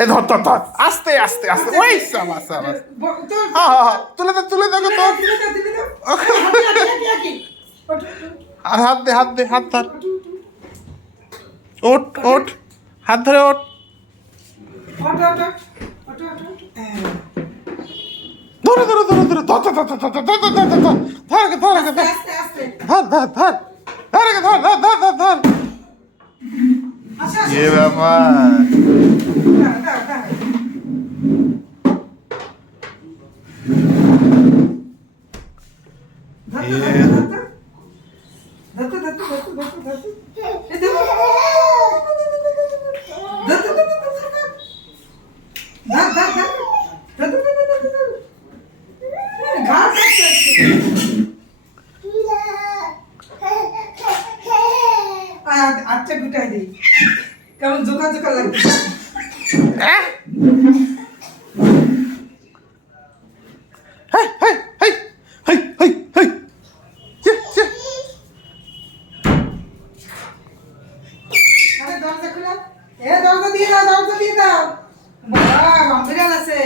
এই ধর ধর ধর আস্তে আস্তে আস্তে ওই সাবাস সাবাস হ্যাঁ তুলে দে তো আর হাত দে হাত ধর ওঠ হাত ধরে ওঠ ধরে ये बाबा আচ্ছা গুটাই দিই কেমন জোকা লাগছে আরে দরজা খোলা দরজা দিয়ে দাও বাবা গম্ভীর আছে